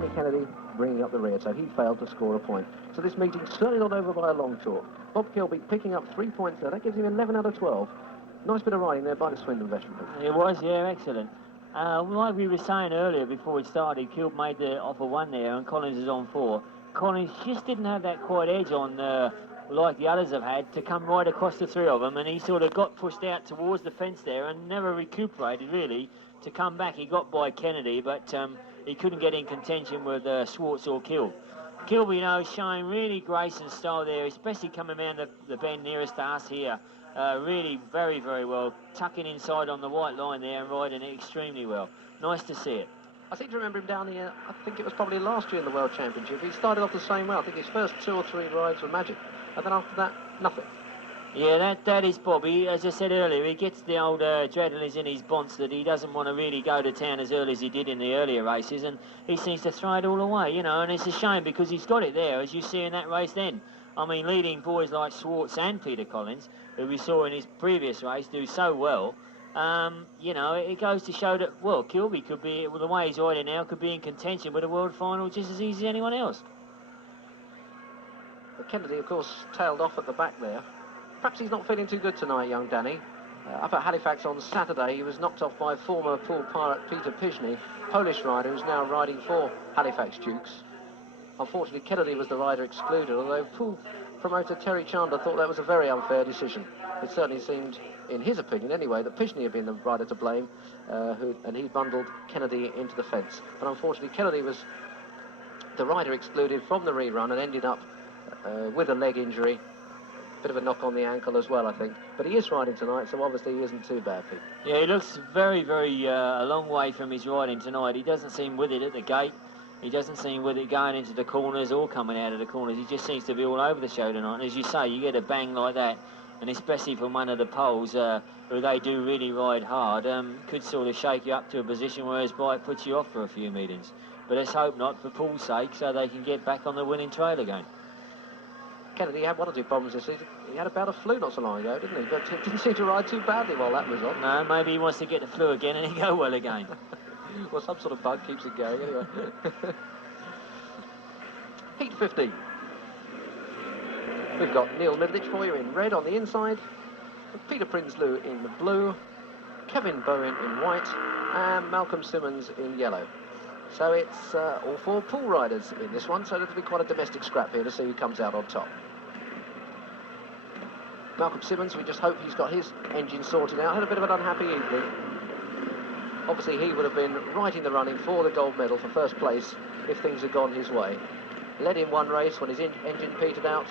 Danny Kennedy bringing up the rear, so he failed to score a point. So this meeting certainly not over by a long chalk. Bob Kilby picking up 3 points there. That gives him 11 out of 12. Nice bit of riding there by the Swindon veteran. It was, yeah, excellent. Like we were saying earlier before we started, Kilby made the offer 1 there and Collins is on 4. Collins just didn't have that quite edge on like the others have had to come right across the 3 of them, and he sort of got pushed out towards the fence there and never recuperated really to come back. He got by Kennedy, but he couldn't get in contention with Schwartz or Kilby, you know, showing really grace and style there, especially coming around the bend nearest to us here. Really very, very well, tucking inside on the white line there and riding it extremely well. Nice to see it. I seem to remember him down here, I think it was probably last year in the World Championship. He started off the same way. I think his first 2 or 3 rides were magic. And then after that, nothing. Yeah, that is Bobby. As I said earlier, he gets the old adrenaline in his bonds that he doesn't want to really go to town as early as he did in the earlier races, and he seems to throw it all away, you know, and it's a shame because he's got it there, as you see in that race then. I mean, leading boys like Schwartz and Peter Collins, who we saw in his previous race do so well, you know, it goes to show that, well, Kilby could be, well, the way he's riding now, could be in contention with a world final just as easy as anyone else. But Kennedy, of course, tailed off at the back there. Perhaps he's not feeling too good tonight, young Danny. Up at Halifax on Saturday, he was knocked off by former Poole Pirate Peter Pishney, Polish rider who's now riding for Halifax Dukes. Unfortunately, Kennedy was the rider excluded, although Poole promoter Terry Chandler thought that was a very unfair decision. It certainly seemed, in his opinion anyway, that Pishney had been the rider to blame, and he bundled Kennedy into the fence. But unfortunately, Kennedy was the rider excluded from the rerun and ended up with a leg injury. Bit of a knock on the ankle as well, I think. But he is riding tonight, so obviously he isn't too bad, Pete. Yeah, he looks very, very a long way from his riding tonight. He doesn't seem with it at the gate. He doesn't seem with it going into the corners or coming out of the corners. He just seems to be all over the show tonight. And as you say, you get a bang like that, and especially from one of the poles, who they do really ride hard, could sort of shake you up to a position where his bike puts you off for a few meetings. But let's hope not, for Poole's sake, so they can get back on the winning trail again. Kennedy had 1 or 2 problems this season. He had a bout of flu not so long ago, didn't he? But he didn't seem to ride too badly while that was on. No, maybe he wants to get the flu again and he go well again. Well, some sort of bug keeps it going anyway. Heat 15. We've got Neil Middleditch for you in red on the inside, Peter Prinsloo in the blue, Kevin Bowen in white, and Malcolm Simmons in yellow. So it's all 4 Poole riders in this one, so it'll be quite a domestic scrap here to see who comes out on top. Malcolm Simmons, we just hope he's got his engine sorted out. Had a bit of an unhappy evening. Obviously he would have been right in the running for the gold medal for first place if things had gone his way. Led in one race when his engine petered out.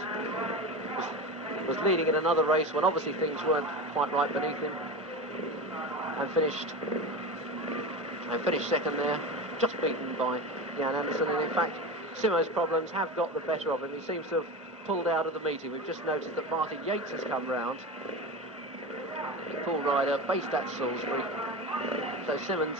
Was leading in another race when obviously things weren't quite right beneath him. And finished second there. Just beaten by Jan Anderson, and in fact Simo's problems have got the better of him. He seems to have pulled out of the meeting. We've just noticed that Martin Yates has come round, the Poole rider based at Salisbury. So Simmons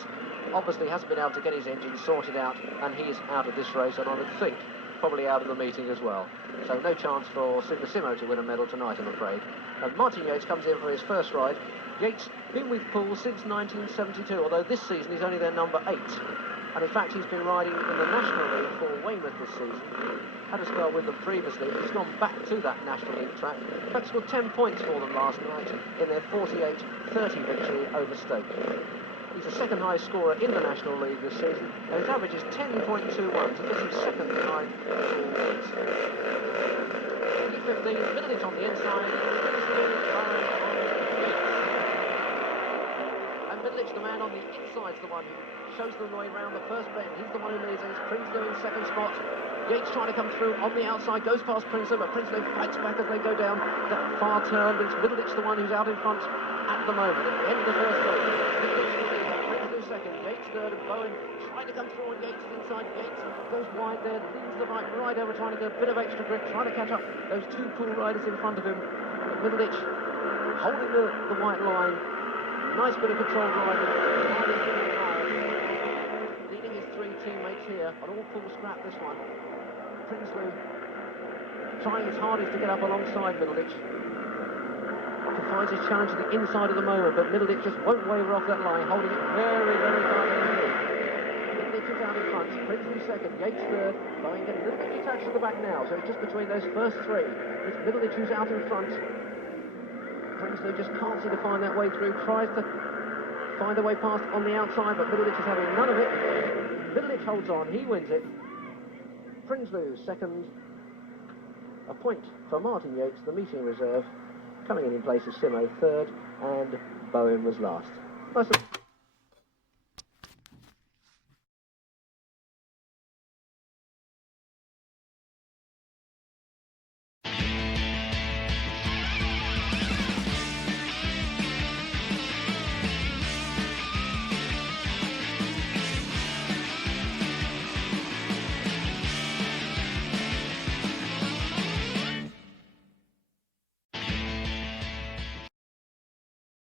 obviously hasn't been able to get his engine sorted out, and he is out of this race, and I would think probably out of the meeting as well. So no chance for Super Simo to win a medal tonight, I'm afraid. And Martin Yates comes in for his first ride. Yates been with Poole since 1972, although this season he's only their number 8. And in fact, he's been riding in the National League for Weymouth this season. Had a spell with them previously, but he's gone back to that National League track. In fact, scored 10 points for them last night in their 48-30 victory over Stoke. He's the second highest scorer in the National League this season, and his average is 10.21, so this is second behind Poole. E15, Middleditch on the inside. Middleditch, the man on the inside, is the one who shows the way round the first bend. He's the one who leads. It's Prinsloo in second spot. Yates trying to come through on the outside, goes past Prinsloo, but Prinsloo fights back as they go down that far turn. But it's Middleditch, the one who's out in front at the moment. At the end of the first straight, Prinsloo second, Yates third, and Bowen trying to come through, and Yates is inside. Yates goes wide there, leans the right over, trying to get a bit of extra grip, trying to catch up those 2 Poole riders in front of him. Middleditch holding the white line. Nice bit of control driving. Leading his 3 teammates here on all Poole scrap this one. Prinsloo trying his hardest to get up alongside Middleditch. Confines his challenge to the inside of the moment, but Middleditch just won't waver off that line, holding it very, very hard. Middleditch is out in front. Prinsloo second, Yates third. Bowen getting a little bit detached at the back now, so it's just between those first three. It's Middleditch who's out in front. Prinsloo just can't seem to find that way through. Tries to find a way past on the outside, but Middleditch is having none of it. Middleditch holds on, he wins it. Prinsloo second. A point for Martin Yates, the meeting reserve. Coming in place is Simo third, and Bowen was last. Nice.